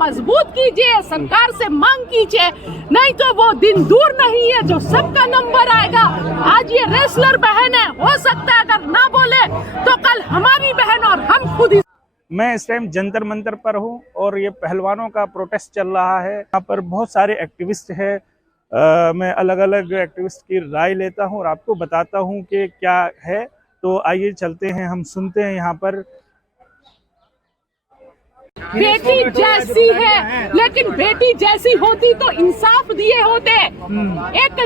मजबूत कीजिए, सरकार से मांग कीजिए, नहीं तो वो दिन दूर नहीं है जो सबका नंबर आएगा। आज ये रेसलर बहन है, हो सकता है अगर ना बोले तो कल हमारी बहन और हम खुद ही। मैं इस टाइम जंतर मंतर पर हूँ और ये पहलवानों का प्रोटेस्ट चल रहा है। यहाँ पर बहुत सारे एक्टिविस्ट हैं। मैं अलग अलग एक्टिविस्ट की राय लेता हूँ और आपको बताता हूँ कि क्या है। तो आइए चलते हैं, हम सुनते हैं यहाँ पर। बेटी जैसी है, लेकिन बेटी जैसी होती तो इंसाफ दिए होते। एक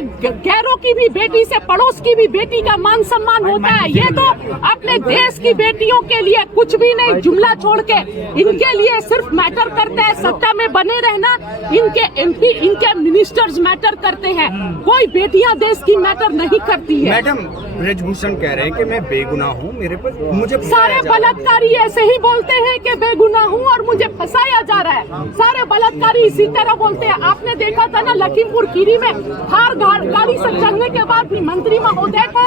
गैरों की भी बेटी से पड़ोस की भी बेटी का मान सम्मान होता है। ये तो अपने देश की बेटियों के लिए कुछ भी नहीं, जुमला छोड़ के इनके लिए सिर्फ मैटर करता है सत्ता में बने रहना। इनके एमपी, इनके मिनिस्टर्स मैटर करते हैं, कोई बेटियां देश की मैटर नहीं करती है। मैडम ब्रजभूषण कह रहे हैं कि मैं बेगुनाह हूँ, मेरे पर मुझे सारे बलात्कारी ऐसे ही बोलते हैं कि बेगुनाह हूँ और मुझे फंसाया जा रहा है। सारे बलात्कारी इसी तरह बोलते हैं। आपने देखा था ना लखीमपुर खीरी में थार गाड़ी से चढ़ने के बाद भी मंत्री महोदय को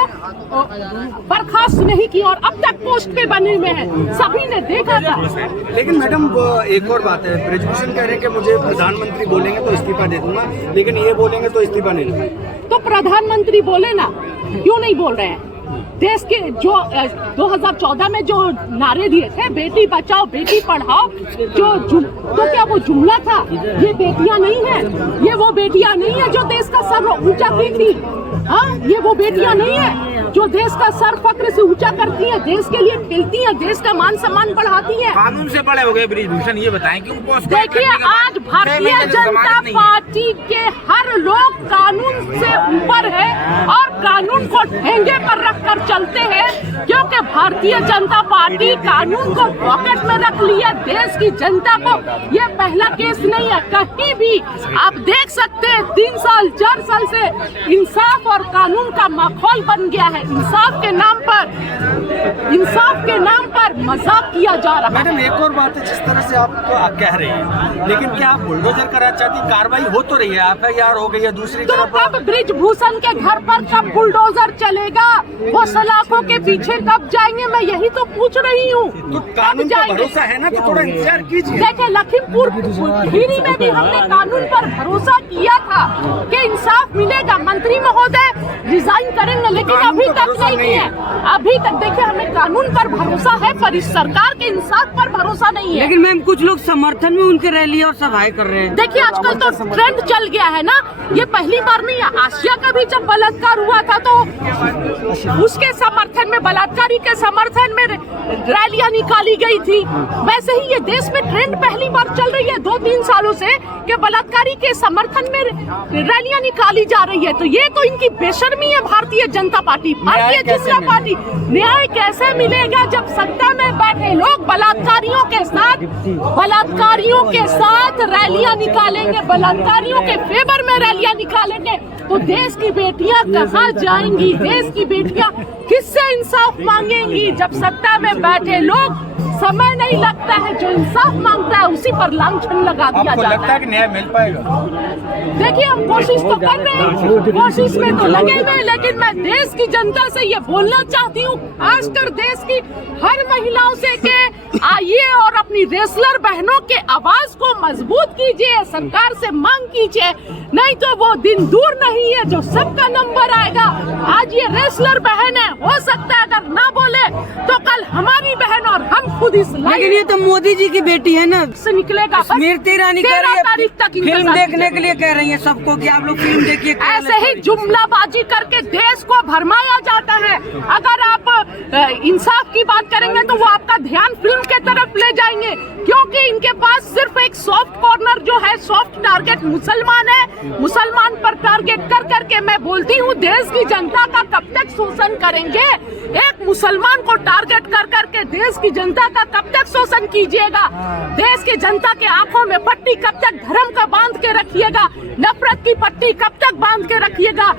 बर्खास्त नहीं की और अब तक पोस्ट पे बने हुए हैं, सभी ने देखा था। लेकिन मैडम एक और बात है, ब्रजभूषण कह रहे हैं कि मुझे प्रधानमंत्री बोलेंगे तो इस्तीफा दे दूंगा, लेकिन ये बोलेंगे तो इस्तीफा नहीं दूंगा। तो प्रधानमंत्री बोले ना, क्यों नहीं बोल रहे हैं? देश के जो 2014 में जो नारे दिए थे, बेटी बचाओ बेटी पढ़ाओ, तो क्या वो जुमला था? ये बेटियां नहीं है, ये वो बेटियां नहीं है जो देश का सर ऊंचा की थी। हाँ, ये वो बेटियां नहीं है जो देश का सर फक्र से ऊंचा करती है, देश के लिए खेलती है, देश का मान सम्मान बढ़ाती है। कानून से बड़े हो गए ब्रजभूषण, ये बताएं क्यों पोस्ट। देखिए, आज भारतीय जनता पार्टी के हर लोग कानून से ऊपर है और कानून को ठेंगे पर रखकर चलते हैं, क्योंकि भारतीय जनता पार्टी कानून को पॉकेट में रख लिया। देश की जनता को ये पहला केस नहीं है, कहीं भी आप देख सकते हैं 3 साल 4 साल से इंसाफ और कानून का माहौल बन गया है। इंसाफ के नाम पर मजाक किया जा रहा है। मैडम एक और बात है, जिस तरह से आप कह रहे हैं, लेकिन क्या आप बुलडोजर करा चाहती, कार्रवाई हो तो रही है, FIR हो गई है, दूसरी तो तरफ कब ब्रिजभूषण के घर पर कब बुलडोजर चलेगा? वो सलाखों के पीछे कब जाएंगे? मैं यही तो पूछ रही हूँ। तो कानून पर भरोसा है ना, तो थोड़ा इंतजार कीजिए। देखिए, लखीमपुर खीरी में भी हमने कानून पर भरोसा किया था कि इंसाफ मिलेगा, मंत्री महोदय रिजाइन करेंगे, लेकिन अभी तक नहीं किया। अभी तक देखिए, हमें कानून पर भरोसा है पर इस सरकार के इंसाफ पर भरोसा नहीं है। लेकिन मैम कुछ लोग समर्थन में उनके रैली और सभाएं कर रहे हैं। देखिए, आजकल तो ट्रेंड चल गया है ना, ये पहली बार नहीं है। आसिया का भी जब बलात्कार हुआ था तो उसके समर्थन में, बलात्कारी के समर्थन में रैलियां निकाली गई थी। वैसे ही ये देश में ट्रेंड पहली बार चल रही है 2-3 सालों से कि बलात्कारी के समर्थन में रैलियां निकाली जा रही है। तो ये तो इनकी बेशर्मी है भारतीय जनता पार्टी, भारतीय जनता पार्टी। न्याय कैसे मिलेगा जब सत्ता में बैठे लोग बलात्कारियों के साथ रैलियां निकालेंगे, बलात्कारियों के फेवर में रैलियां निकालेंगे, तो देश की बेटियां कहाँ जाएंगी? देश की बेटियां किससे इंसाफ मांगेंगी जब सत्ता में बैठे लोग? समय नहीं लगता है, जो इंसाफ मांगता है उसी पर लांछन लगा दिया जाता है। लगता है कि न्याय मिल पाएगा? देखिए, हम कोशिश तो कर रहे हैं, कोशिश में तो लगे हुए, लेकिन मैं देश की जनता से ये बोलना चाहती हूँ, खासकर देश की हर महिलाओं से कि आइए और अपनी रेसलर बहनों के आवाज को मजबूत कीजिए, सरकार से मांग कीजिए, नहीं तो वो दिन दूर नहीं है जो सबका नंबर आएगा। आज ये रेसलर बहन है, हो सकता है अगर ना बोले तो कल हमारी बहन और हम खुद इस। लेकिन ये तो मोदी जी की बेटी है ना, से निकलेगा। स्मृति ईरानी 13 तारीख तक फिल्म देखने के लिए कह रही है सबको कि आप लोग फिल्म देखिए। ऐसे ही जुमलाबाजी करके देश को भरमाया जाता है। अगर आप इंसाफ की बात करेंगे तो वो आपका ध्यान फिल्म के तरफ ले जाएंगे, क्योंकि इनके पास सिर्फ एक सॉफ्ट कॉर्नर जो है, सॉफ्ट टारगेट मुसलमान है। मुसलमान पर टारगेट कर करके मैं बोलती हूँ, देश की जनता का कब तक शोषण करेंगे? एक मुसलमान को टारगेट कर करके देश की जनता का कब तक शोषण कीजिएगा? देश की जनता के आंखों में पट्टी कब तक धर्म का बांध के रखिएगा? नफरत की पट्टी कब तक बांध के रखिएगा?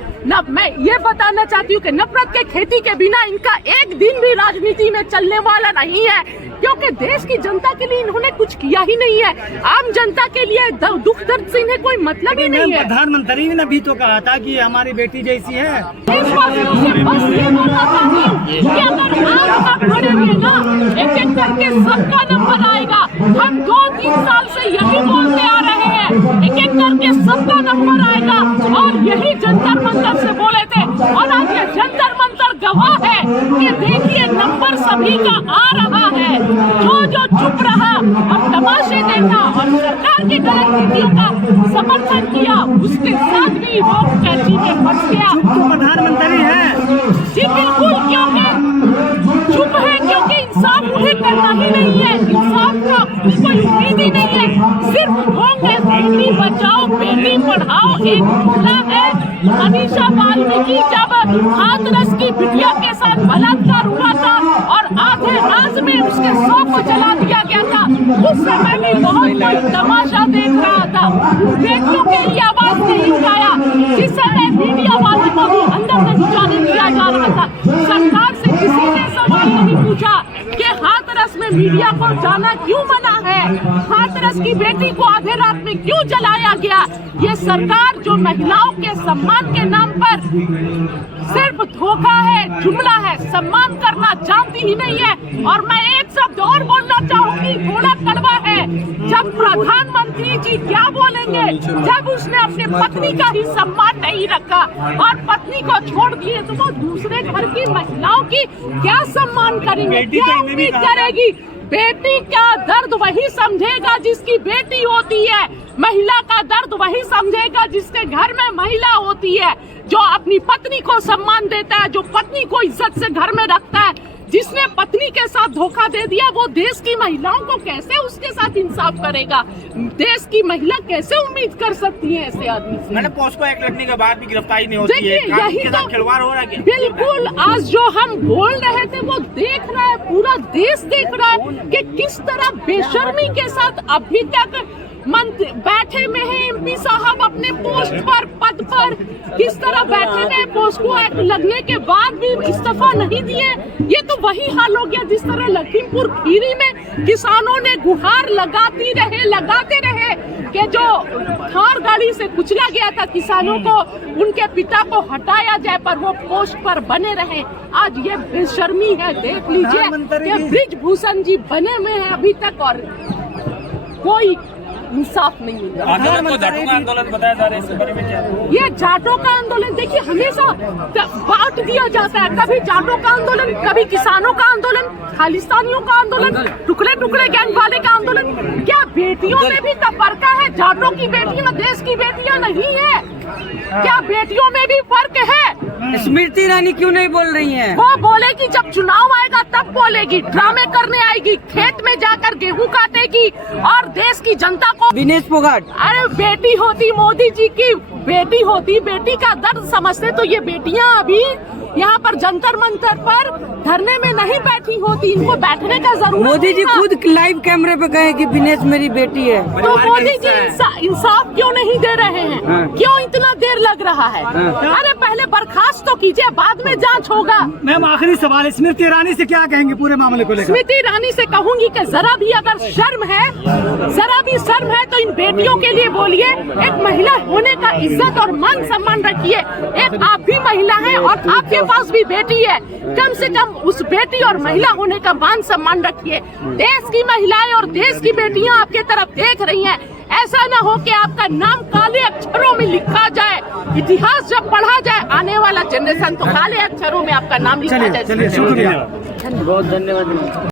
मैं ये बताना चाहती हूँ कि नफरत के खेती के बिना इनका एक दिन भी राजनीति में चलने वाला नहीं है, क्योंकि देश की जनता के लिए इन्होंने कुछ किया ही नहीं है। आम जनता के लिए दुख दर्द से इन्हें कोई मतलब ही नहीं है। प्रधानमंत्री ने भी तो कहा था कि हमारी बेटी जैसी है। बस ये बोलना चाहती हूँ कि अगर आज आप खड़े हुए ना, एक एक करके सबका नंबर आएगा। हम 2-3 साल से यही बोल और यही जंतर मंतर से बोले थे। और आज ये जंतर मंतर गवाह है कि देखिए नंबर सभी का आ रहा है। जो चुप रहा और तमाशे देखा और सरकार की गलत नीतियों का समर्थन किया, उसके साथ भी वो कैची में फंस गया। तो प्रधानमंत्री है जी बिल्कुल, क्योंकि चुप है क्योंकि इंसाफ उन्हें करना ही नहीं है। इंसाफ का कोई उम्मीद ही नहीं है। सिर्फ ढोंग है, बेटी बचाओ बेटी पढ़ाओ एक जुमला है। मनीषा वाल्मीकि जब हाथरस की बिटिया के साथ बलात्कार हुआ था और आधे राज में उसके शव को जला दिया गया था, उस समय भी बहुत कोई तमाशा देख रहा था। बेटियों के लिए आवाज नहीं उठाया। जिस समय मीडिया वालों को भी अंदर नहीं जाने दिया जा रहा था, सरकार से किसी ने सवाल नहीं पूछा कि हाथरस में मीडिया को जाना क्यों मना है, हाथरस की बेटी को आधे रात में क्यों जलाया गया। ये सरकार जो महिलाओं के सम्मान के नाम पर सिर्फ धोखा है, जुमला है, सम्मान करना जानती ही नहीं है। और मैं एक शब्द और बोलना चाहूंगी, थोड़ा कड़वा है। जब प्रधानमंत्री जी क्या बोलेंगे, जब उसने अपने पत्नी का ही सम्मान नहीं रखा और पत्नी को छोड़ दिए, तो वो दूसरे घर की महिलाओं की क्या सम्मान करेंगे, क्या उम्मीद करेगी। बेटी का दर्द वही समझेगा जिसकी बेटी होती है। महिला का दर्द वही समझेगा जिसके घर में महिला होती है, जो अपनी पत्नी को सम्मान देता है, जो पत्नी को इज्जत से घर में रखता है। जिसने पत्नी के साथ धोखा दे दिया, वो देश की महिलाओं को कैसे उसके साथ इंसाफ करेगा। देश की महिला कैसे उम्मीद कर सकती है ऐसे आदमी से। मैंने पॉस्को एक्ट लगने के बाद भी गिरफ्तारी नहीं होती है। देखिए यही के साथ खिलवाड़ हो रहा है क्या? बिल्कुल, आज जो हम बोल रहे थे वो देख रहा है, पूरा देश देख रहा है कि किस तरह बेशर्मी के साथ अभी तक बैठे में है एमपी साहब अपने पोस्ट पर, पद पर, किस तरह बैठे में। पॉस्को एक्ट लगने के बाद भी इस्तीफा नहीं दिए। ये तो वही हाल हो गया जिस तरह लखीमपुर खीरी में किसानों ने गुहार लगाते रहे कि जो थार गाड़ी से कुचला गया था किसानों को, उनके पिता को हटाया जाए, पर वो पोस्ट पर बने रहे। आज ये बेशर्मी है, देख लीजिए कि ब्रिजभूषण जी बने में है अभी तक और कोई इंसाफ नहीं मिल रहा। आंदोलन को जाटों का आंदोलन बताया जा रहा है, इसके बारे में क्या? ये जाटों का आंदोलन देखिए हमेशा बांट दिया जाता है, कभी जाटों का आंदोलन, कभी किसानों का आंदोलन, खालिस्तानियों का आंदोलन, टुकड़े टुकड़े गैंग वाले का आंदोलन। क्या बेटियों में भी तफरका है? जाटों की बेटियां देश की बेटियां नहीं है क्या? बेटियों में भी फर्क है। स्मृति ईरानी क्यों नहीं बोल रही हैं? वो बोलेगी जब चुनाव आएगा तब बोलेगी, ड्रामे करने आएगी, खेत में जाकर गेहूं काटेगी और देश की जनता को। विनेश फोगाट, अरे बेटी होती, मोदी जी की बेटी होती, बेटी का दर्द समझते तो ये बेटियां अभी यहाँ पर जंतर मंतर पर धरने में नहीं बैठी होती। इनको बैठने का जरूरत। मोदी जी खुद लाइव कैमरे पे कहे कि विनेश मेरी बेटी है। तो मोदी जी इंसाफ क्यों नहीं दे रहे हैं? क्यों इतना देर लग रहा है? अरे पहले बर्खास्त तो कीजिए, बाद में जांच होगा। मैम आखिरी सवाल, स्मृति ईरानी से क्या कहेंगे पूरे मामले को लेकर? स्मृति ईरानी से कहूंगी कि जरा भी अगर शर्म है, जरा भी शर्म है तो इन बेटियों के लिए बोलिए। एक महिला होने का इज्जत और मान सम्मान रखिए। एक आप भी महिला हैं और आपके पास भी बेटी है, कम से कम उस बेटी और महिला होने का मान सम्मान रखिए। देश की महिलाएं और देश की बेटियां आपके तरफ देख रही हैं। ऐसा न हो कि आपका नाम काले अक्षरों में लिखा जाए। इतिहास जब पढ़ा जाए, आने वाला जनरेशन तो काले अक्षरों में आपका नाम लिखा जाए। शुक्रिया, बहुत धन्यवाद।